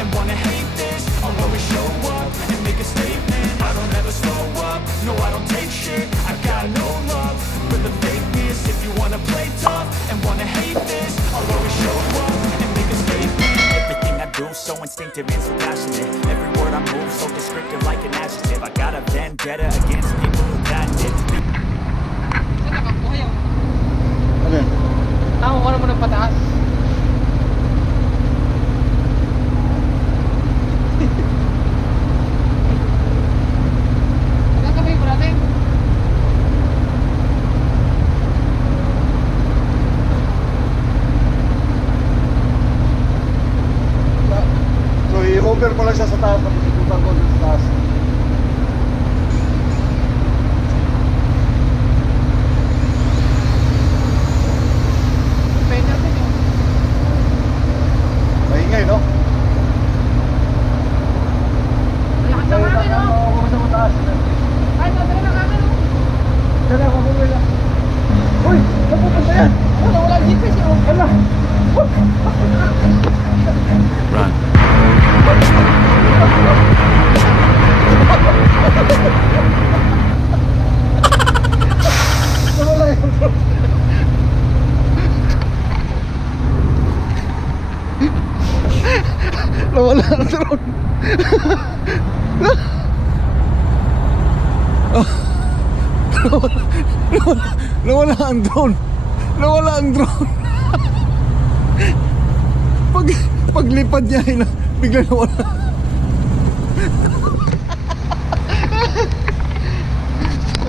and wanna hate this, I'll always show up and make a statement. I don't ever slow up, no I don't take shit. I got no love for the fakeness. If you wanna play tough and wanna hate this, I'll always show up and make a statement. Everything I do so instinctive and so passionate. Every word I move so descriptive like an adjective. I got a vendetta against people who patented. Saan nakakuha yun? Ano yan? Tama mo naman ng pataas. Hanggang kamay mo natin. So i-hover ko lang siya sa taas, tapos ikutan ko sa taas. Pwede natin yun. Maingay, no? Lakas na kami, no? Oo, sa mataas. Ay, madali na kami, no? Diyan ako, hover lang. Uy! Napupunta yan! Wala, wala ang GPS, yun. Ala! Run. Nawala yung drone. Nawala ang drone. Nawala ang drone. Nawala ang drone. Paglipad niya, bigla nawala.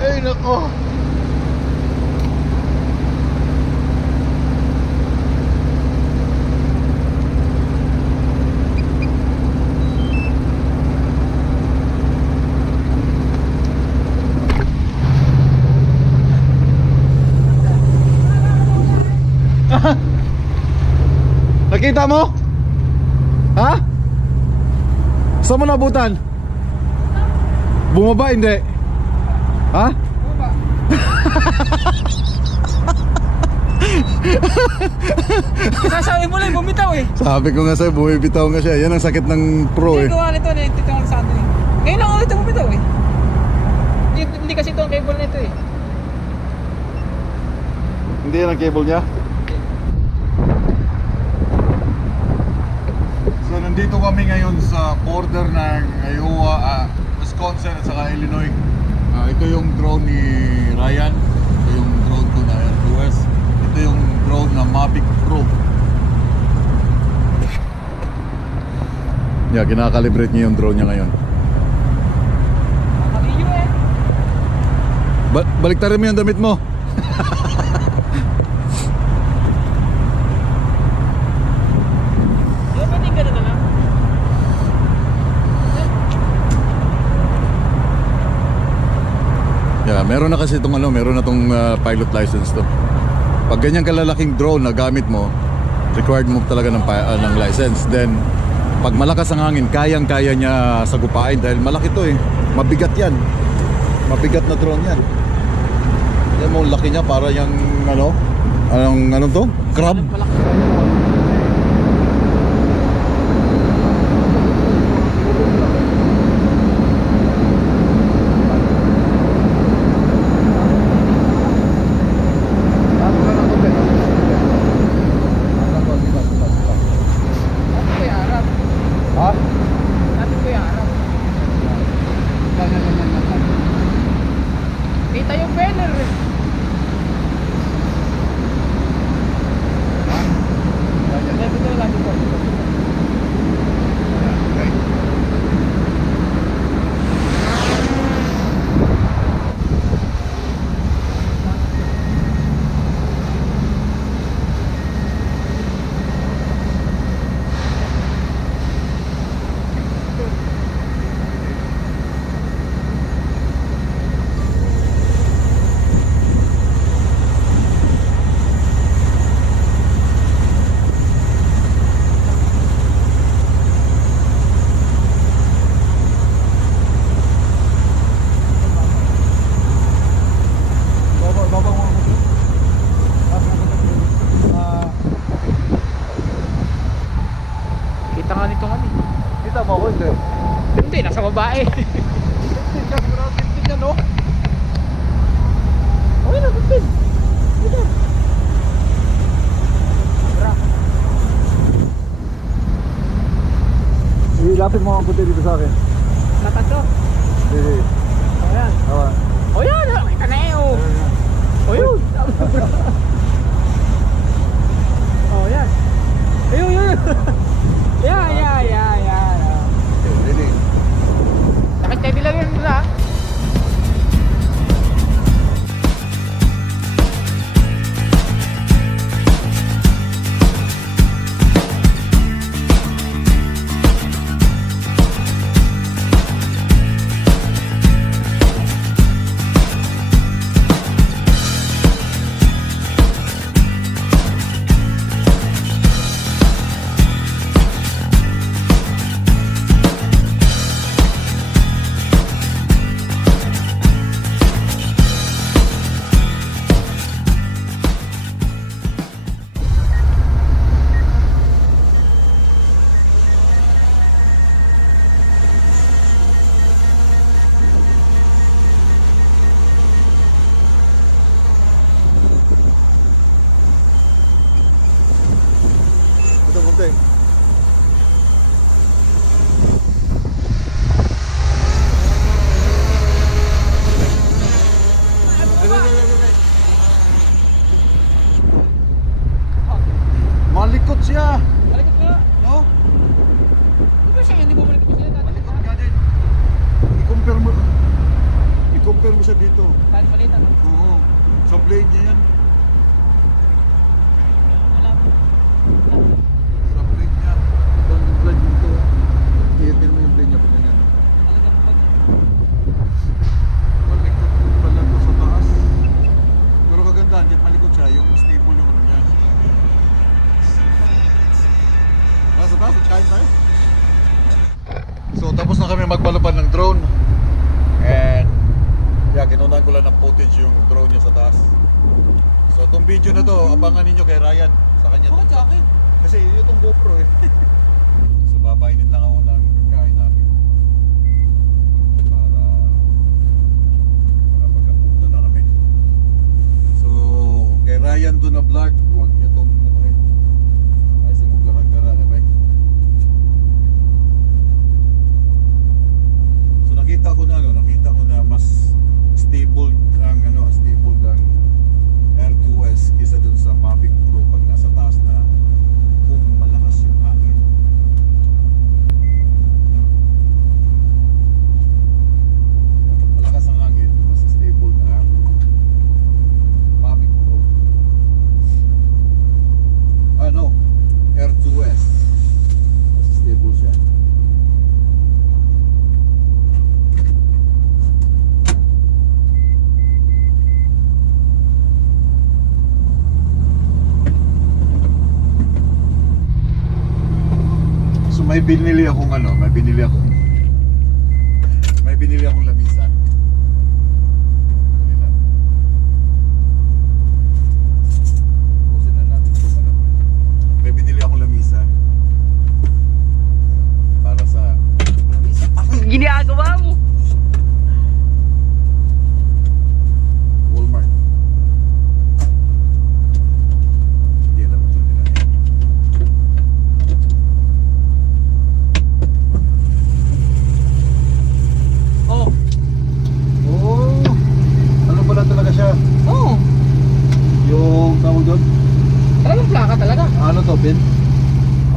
Ay nako. Nakita mo? Ha? Saan mo nabutan? Bumaba hindi? Ha? Sasabi mo lang, bumitaw eh. Sabi ko nga sa'yo, bumibitaw nga siya. Yan ang sakit ng pro eh. Hindi gawa nito, dito ang sa atin eh. Ngayon lang ulit bumitaw eh. Hindi kasi ito ang cable nito eh. Hindi yan ang cable niya? So nandito kami ngayon sa border ng Iowa, Wisconsin at saka Illinois. Ito yung drone ni Ryan. Ito yung drone ko na US. Ito yung drone na Mavic Pro. Yeah, kinakalibrate niya yung drone niya ngayon. Nakaliyo eh. Baliktarin mo yung damit mo. Yung pwedeng gano'n na lang. Yeah, meron na kasi itong meron na itong pilot license to. Pag ganyang kalalaking drone na gamit mo, required mo talaga ng license. Then, pag malakas ang hangin, kayang-kaya niya sagupain dahil malaki to eh. Mabigat yan. Mabigat na drone yan. Yan mo, laki niya para yung ano to? Crab? Natin ko yung harap. Ha? Natin ko yung harap. Kita yung banner eh. Kita mo ako, hindi. Hindi, nasa babae. 15 ka, sigurado 15 yan, no? Okay na, 15. Dito. Bra. Ilapit mo ang puti dito sa akin. Nakato. Sige. Ayan. Awa. O yan, kita na eh, oh. O yun. O yan. Ayun, yun. Yeah. Ready? Nakit-steady lang yun nila. Ito, puti. Malikot siya. Malikot nga. No? Di ba siya hindi bumalik ko sila dati? Malikot nga din. I-compare mo. I-compare mo siya dito. Kahit palitan. Oo. Sa blade niya yan. Wala po. Sa blade niya. Itong blade nito. Iyatin mo yung blade niya pag ganyan. Talagang pag... Malikot pala to sa taas. Pero kagandahan, kahit malikot siya, yung stable yung ano niya. Sa taas, kain tayo. So tapos na kami magpalupad ng drone. And yeah, kinunan ko lang ng footage yung drone niya sa taas. So itong video na to, abangan ninyo kay Ryan. Sa kanya to. Bakit sa akin? Kasi itong GoPro eh. So babainin lang ako ng pagkain namin. Para pagkapunta na kami. So kay Ryan to na vlog, huwag niyo itong ay sa muglarang-gara na ba eh. So nakita ko na mas stable ang Air 2S kisa dun sa Mavic Pro pag nasa taas na kung malakas yung hangin. Pag malakas ang hangin, mas stable ang Mavic Pro. Air 2S. Mas stable siya. So may binili akong may binili akong lamisa. Dali lang. Pusin na natin itong may binili akong lamisa. Para sa lamisa. Ginagawa mo. Walmart. Hindi alam ito nila. Oh. Oh, ano pala talaga siya? Oh. Yung tawag doon? Talagang plaka talaga. Ano to, Ben?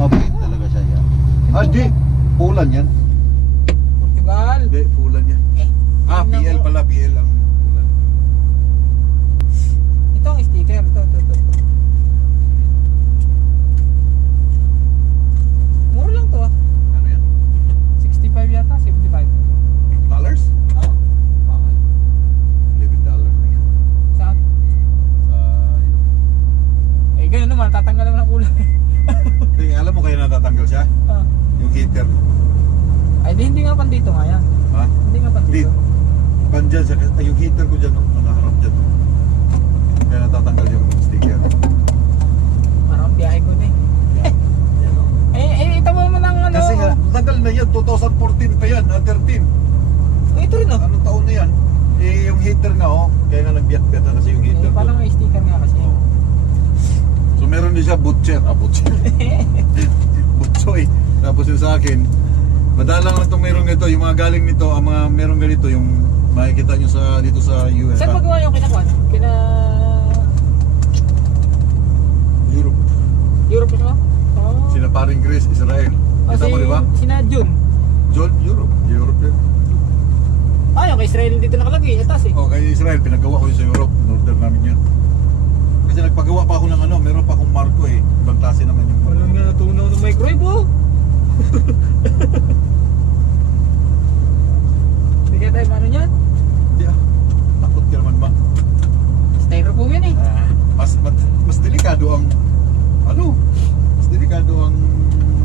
Oh, Ben talaga siya yan. Ah, di. Pulan yan. Portugal. Hindi, pulan yan. Ah, PL pala. PL ang pulan. Ito ang sticker. Ito. Mura lang to ah. Ano yan? 65 yata, 75. Dollars? Oh. Mahal. $11 na yan. Saan? Sa... Eh, ganun naman. Tatanggal naman ang kulay. Hindi, alam mo kaya natatanggal siya? Ah. Yung heater. Ay, hindi nga pan dito nga yan. Ha? Hindi nga pan Hindi. dito. Pandyan siya. Ay, yung heater ko dyan, nakaharap dyan. Kaya natatanggal yung sticker. Parang biyahe ko na eh. Yan. Yan, oh. Ito mo ng ano. Kasi nga, tagal na yan, 2014 pa yan, 13. Oh, ito rin oh. Anong taon na yan? Eh, yung heater nga oh, kaya nga nagbiat-biat na kasi yung heater. Eh, parang may sticker nga kasi. Oh. So meron din siya butcher, butcher. Butchoy. Tapos yung sa akin, madalang lang itong meron nito, yung mga galing nito, ang mga meron ganito, yung makikita nyo sa dito sa US. Saan magawa yung kinakuan? Kina... Europe. Europe ito? Oh. Sina paring Greece, Israel. Oh, Kita mo di ba? Sina June. John, Europe. Europe yan. Ah, yung kay Israel dito nakalagay, sa taas eh. Oh, kay Israel, pinagawa ko yun sa Europe. In-order namin yan. Kasi nagpagawa pa ako ng ano, meron pa akong marko eh. Ibang klase naman yung Walang nga natunaw ng microwave oh. Hindi kaya tayo ano yan? Hindi ah. Takot ka naman ba? Styrofoam yan eh. Mas delikado ang ano? Mas delikado ang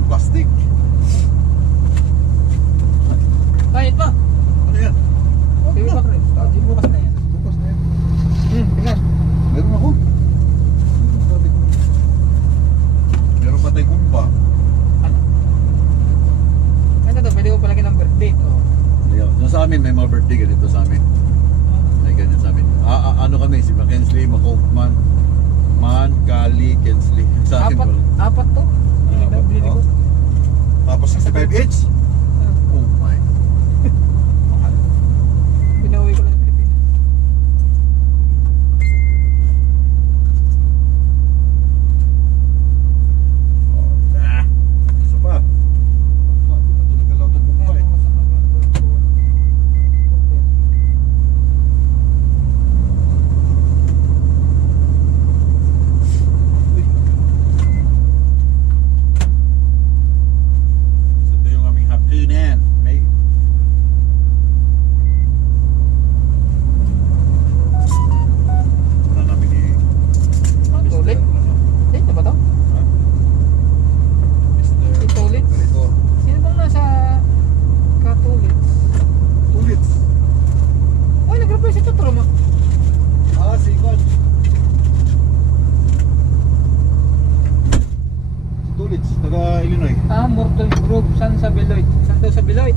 plastic. Kahit pa. Ano yan? Okay, na. pa rin. Di bukas na yan. Bukas na yan. Tingnan. Meron ako. Meron pa tayong kumpa. Ano? Ano to? Pwede ko palagyan ng birthday. Oh. So, sa amin may mga birthday ganito sa amin. May ganyan sa amin. Ano kami, si Mackenzie, Macofman, Man, Kali, Kensley. Sa akin Apat to? Binili ko. Tapos 65 each? Oh my. Mahal. Pinauwi ko lang sa Pilipinas. Isa pa. Di pa ito nagalaw itong bumpa eh. So ito yung aming hapunan. May ano namin ni Tulit? Dito ba to? Mr. Tulit? Ganito. Sino bang nasa Katulit? Tulits. Uy, nag-replace ito Troma. Si Kwan. Si Tulits, taga Illinois. Morton Grove. Saan sa Beloit? Saan daw sa Beloit?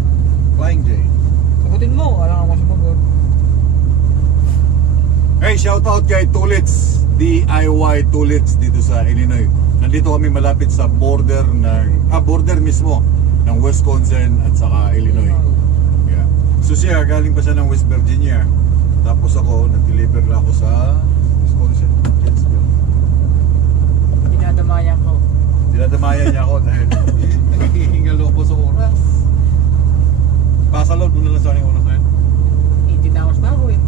Flying J. Sagutin mo. Alam ako sumagot. Hey, shout out kay Tulits, DIY Tulits dito sa Illinois. Nandito kami malapit sa border border mismo ng Wisconsin at saka Illinois. Yeah. So siya, galing pa siya ng West Virginia. Tapos ako, nag-deliver na ako sa Wisconsin, Jetsville. Dinadamayan ko. Dinadamayan niya ako dahil naghihingal ako sa oras. Pasalod mo na lang sa aking oras na yun. 18 hours na ako eh.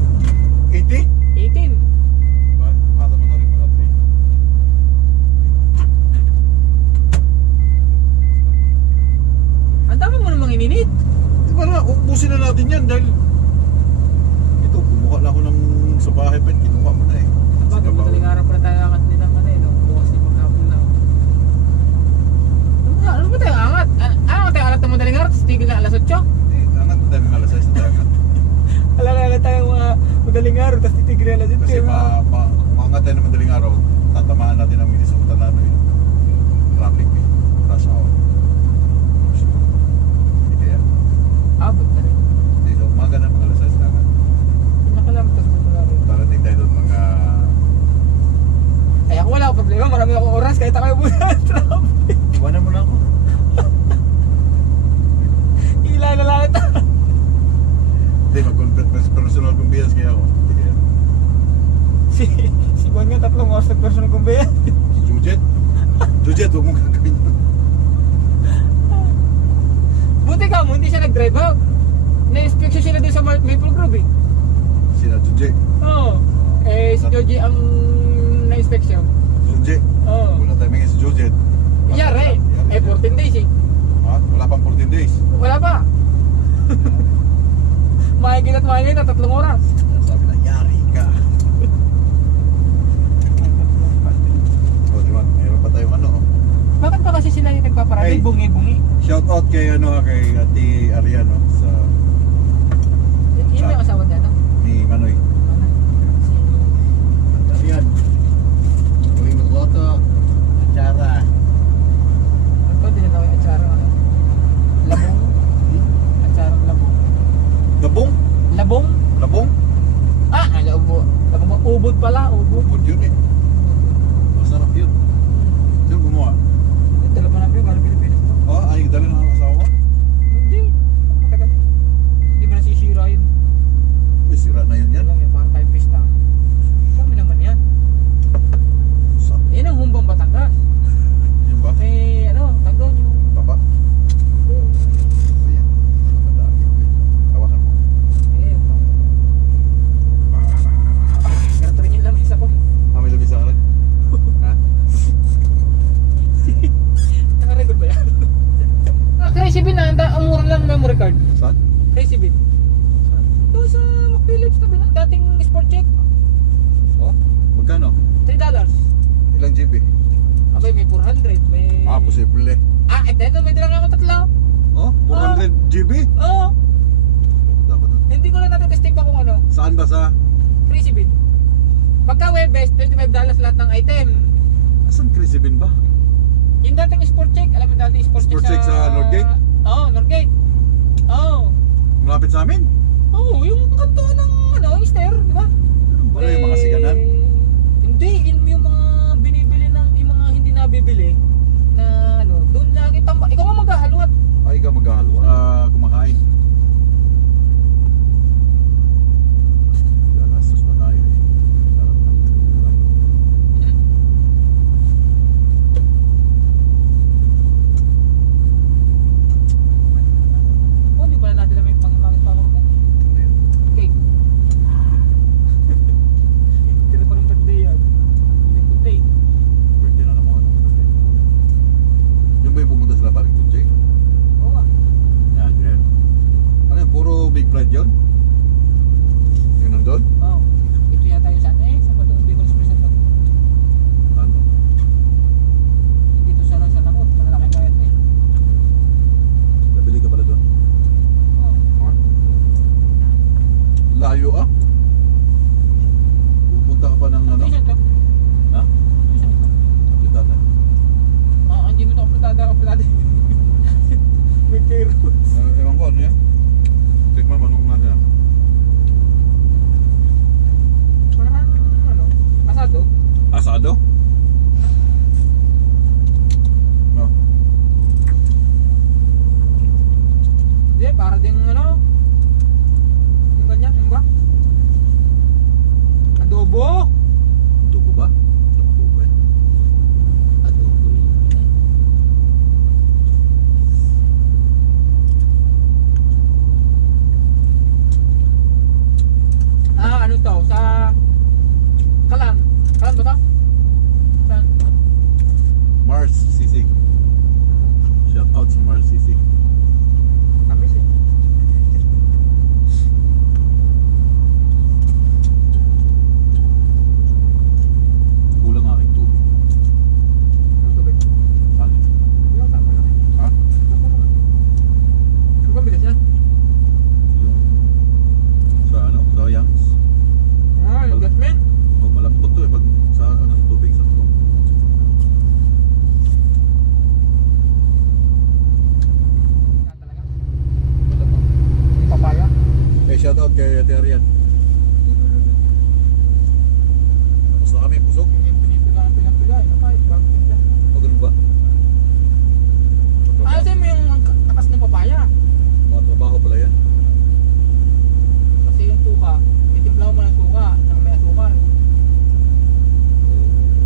80? 18. Pasa mo na rin mga 3. Ang dami mo namang ininit. Di ba na, ubusin na natin yan dahil ito, bumuka na ako ng sa bahay pa, kinuha mo na eh. Bakit madaling araw pala tayo angat nila man eh. No? Bukas di maghapon na. Ano ba tayo angat? Ano tayo angat ng madaling araw? Tapos tigil na alas 8? Eh, angat na tayo mga alas 6 na dagat. Alala tayo mga madaling araw. Tapos titigil na alas 8. Kasi maangat tayo ng madaling araw, tatamaan natin ang Minnesota na ano eh. Traffic eh, rush hour. Hindi kaya. Abot na rin. Dito, umaga na mga alas 6 na agad. Pinakalam. Tapos mula rin. Darating tayo doon mga... Ay ako wala akong problema. Marami akong oras. Kahit ako yung muna ng traffic. Iwanan mo na ako. Hila na lang ito. Hindi, mag-convert personal conveyance kaya ako. Hindi kaya. Si Juan nga 3 oras ng personal conveyance. Si Jujet? Jujet, huwag mong gagawin yun. Buti ka mo, hindi siya nag-drive out. Na-inspection sila doon sa Maple Grove eh. Sina Jujet. Oo. Eh, si Joji ang na-inspection. Jujet. Oo. Wala tayo mga si Jujet. Yari. Eh, 14 days eh. Wala pang 14 days. Wala pa. Mahigit at mahigit at 3 oras. Sabi na, yari ka. O, diba? Mayroon pa tayong ano. Bakit pa kasi sila yung nagpaparada? Hey. Bungi-bungi. Shout out kay kay Ate Ariano sa Yun ba yung asawa niya, no? ni Manoy. Arian. Uy, magloto. Atsara. Ano pa, din na ako yung atsara. Labong. ang mura lang memory card. Saan? Crazy bit. Doon sa Philips tabi na dating sport check. Oh, magkano? $3. Ilang GB? Abay, may 400, may... Posible. Ito, may dala ako tatlo. Oh, 400 GB? Oo. Dapat. Hindi ko lang natin-testing pa kung ano. Saan ba sa? Crazy bit. Pagka Webes, $25 lahat ng item. Saan Crazy Bin ba? Yung dating sport check, alam mo dating sport check sa Northgate? Oo, Northgate. Oo. Malapit sa amin? Oo, yung kanto ng ano, Easter, di ba? Wala yung mga siganan? Hindi, yung mga binibili ng, yung mga hindi nabibili na ano, doon lagi tamba. Ikaw nga maghahaluat. Ay, ikaw maghahalo. Kumakain. Gagastos na tayo eh. Oh, di pala natin alam yung pangimangit pa ako. Okay. Kira pa ng birthday yan. Birthday. Birthday na naman. Yung ba yung pumunta sila paring Tunjay? Oo nga. Yan, yan. Ano yun? Puro big friend yun? Yung nandun? Oo. Ito yata yung saan sa Batong Bicol Express na to. Ano? Dito sa Lakot, malalaki bayad eh. Nabili ka pala doon? Oo. Layo ah. Pupunta ka pa ng ano? Isa to. Ha? Isa to. Kapitata. Hindi mo ito kaplatado. May carrots. Ewan ko ano yan? Tikman mo nung natin ah. Parang ano, asado. Asado? No. Hindi, para din ano. Yung ganyan, yung ba? Adobo! Dugo ba? Dugo eh. Adobo yun. Ano to? Sa Kalan. Kalan ba to? Saan? Mars Sisig. Shout out sa Mars Sisig. Kamis eh. Kulang aking tubig. Ang tubig. Saan? Yung tama lang eh. Ha? Tama lang. Ano ba bilis yan? Yung sa ano? Sa Yangs? Yung gasmen. Oh, malambot to eh pag sa ano sa tubig sa ano. Yan talaga. Ito po. Yung papaya. Eh, shout out kay Terian. Tapos na kami, busog. Pinipila. Ano pa? Bago timpla. O, ganun ba? Ayusin mo yung takas ng papaya. Mga trabaho pala yan. Kasi yung tuka, titimpla mo ng tuka, nang may asukal.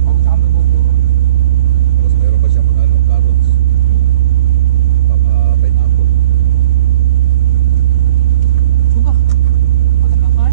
Pag sa kami buburo. Tapos mayroon pa siya mga ano, carrots. Pineapple. Tuka. Malamang kaya.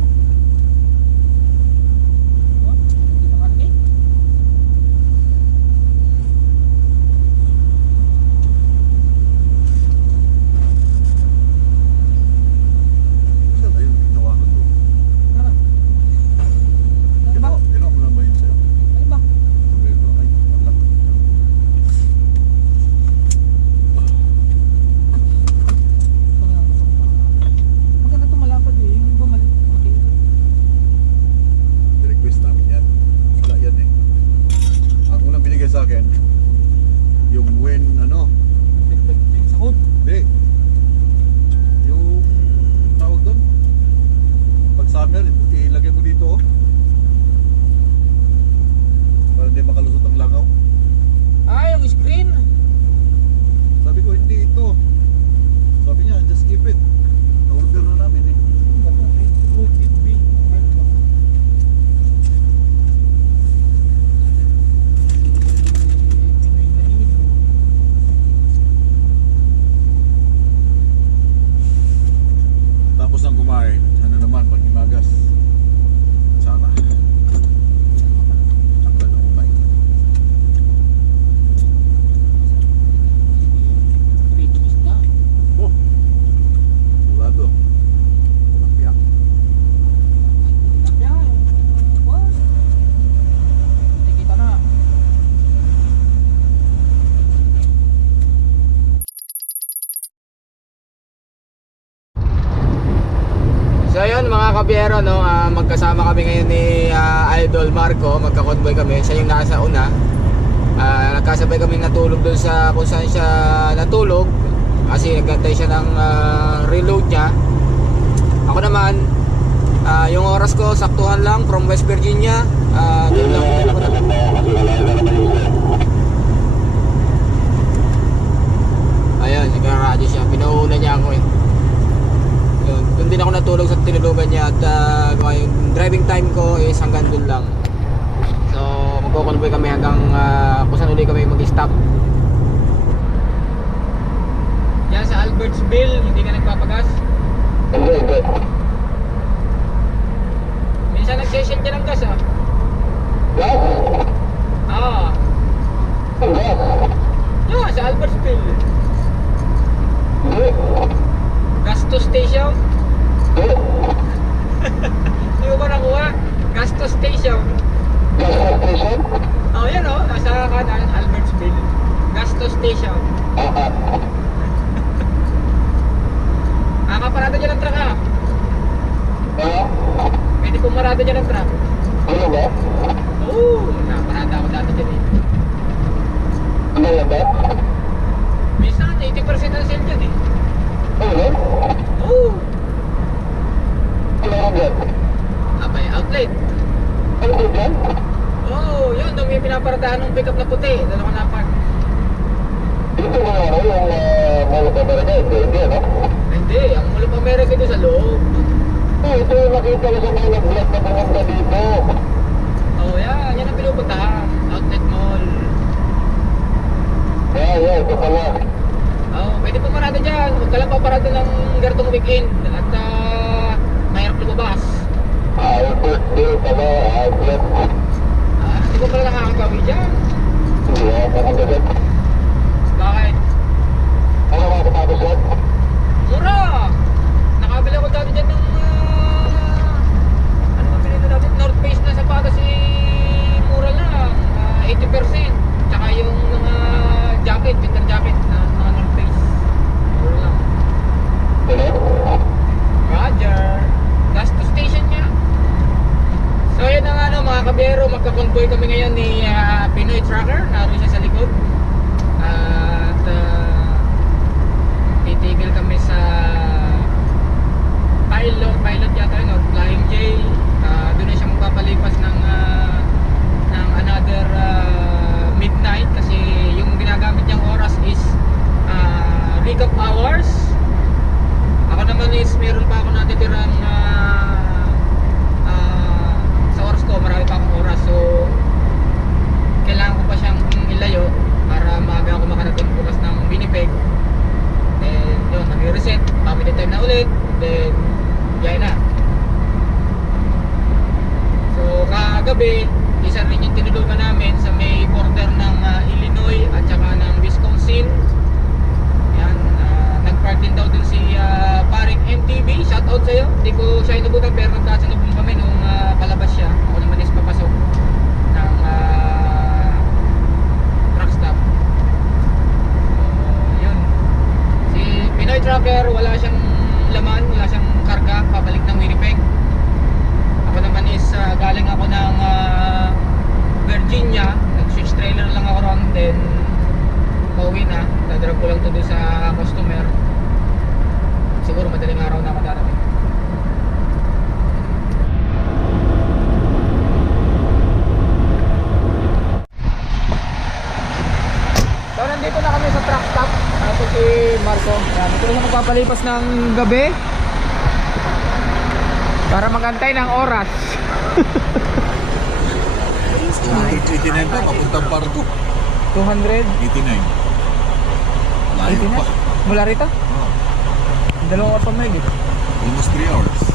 So yun mga kabiyero, no, magkasama kami ngayon ni Idol Marco, magka-convoy kami, siya yung nasa una. Nagkasabay kami natulog doon sa kung saan siya natulog kasi nagantay siya ng reload niya. Ako naman, yung oras ko saktuhan lang from West Virginia. Doon lang ako Ayan, nagka-radio siya, pinauuna niya ako eh. Yun, doon din ako natulog sa tinulugan niya at yung driving time ko is hanggang doon lang. So magko-convoy kami hanggang kung saan uli kami mag-stop. Yan sa Albertsville, hindi ka nagpapagas? Hindi. Minsan nag-session ka ng gas ah. Gas? Ah. Gas? Yeah, sa Albertsville. Hindi. Gasto station? Hindi. Hindi mo ba nakuha? Gasto station? Gas station? Oh, yan oh, nasa kanan, Albertsville. Gasto station. Nakaparada dyan ang truck ah. Pwede pumarada dyan ang truck. Ano ba? Oo, nakaparada ako dati dyan eh. Ano yan ba? Minsan, 80% ang sale dyan eh. Ano yan? Oo. Ano yan dyan? Abay, outlet. Ano ba dyan? Oo, yun, doon may pinaparadahan ng pick-up na puti. Doon ako napark. Dito mo ano yung Mall of America? Hindi, ano? Hindi, ang Mall of America doon sa loob. Ito yung nakita ko sa mga nag-vlog na pumunta dito. Oo, yan ang pinupuntahan. Outlet Mall. Yeah, ito pala. Oo, pwede pumarada dyan. Huwag ka lang paparada ng gartong weekend. At mahirap lumabas. Ito pala, outlet. Hindi ko pala nakakagawi dyan. Hindi, pumunta dyan. Bakit? Ano mga kapatid dyan? Mura! Nakabili ako dati dyan ng ano ba pinito natin? North Face na sapatos mura lang. 80%. Tsaka yung mga jacket, winter jacket na mga North Face. Mura lang. Ano? Roger. Gasto station niya. So yun ang ano mga kabiyero, magka-convoy kami ngayon ni Pinoy Trucker. Naroon siya sa likod. At titigil kami sa pilot yata yun, Flying J. Doon na siya magpapalipas ng another midnight kasi yung ginagamit niyang oras is recap hours. Ako naman is meron pa ako natitirang sa oras ko, marami pa akong oras, so kailangan ko pa siyang ilayo para maaga ako makarating bukas ng Winnipeg. Then yun, nag-reset, family time na ulit, then yay na. So kagabi, isa rin yung tinulungan namin sa may border ng Illinois at saka ng Wisconsin. Yan, nag-park din daw dun si paring MTV, shoutout sa'yo. Hindi ko siya inubutan pero nagkasanubong kami nung palabas siya. Ako naman is papasok ng truck stop. Yun. Si Pinoy Trucker, wala siyang laman, wala siyang karga, pabalik ng Winnipeg. Ako naman is galing ako ng Virginia, nag-switch trailer lang ako ron, then pauwi na, dadrag ko lang to doon sa customer. Siguro madaling araw na ako darating. So nandito na kami sa truck stop. Ito si Marco. Yan, ito na magpapalipas ng gabi para magantay ng oras. 289 pa, papuntang Pargo. 200? 89. Layo pa. Mula rito? Oh, Dalawang oras pa may almost 3 hours.